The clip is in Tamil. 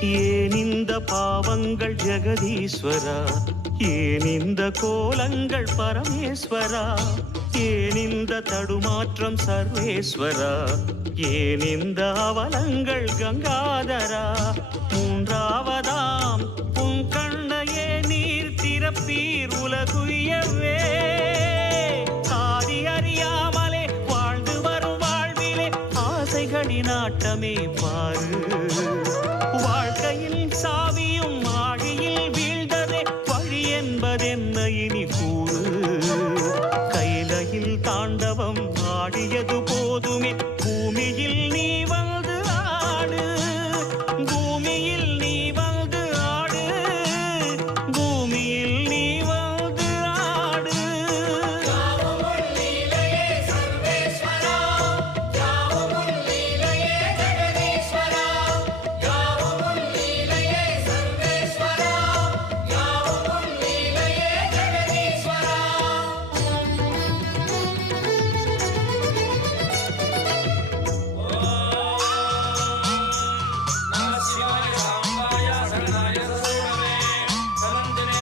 ஏன் இந்த பாவங்கள் ஜெகதீஸ்வரா, ஏன் இந்த கோலங்கள் பரமேஸ்வரா, ஏன் இந்த தடுமாற்றம் சர்வேஸ்வரா, ஏன் இந்த அவலங்கள் கங்காதரா.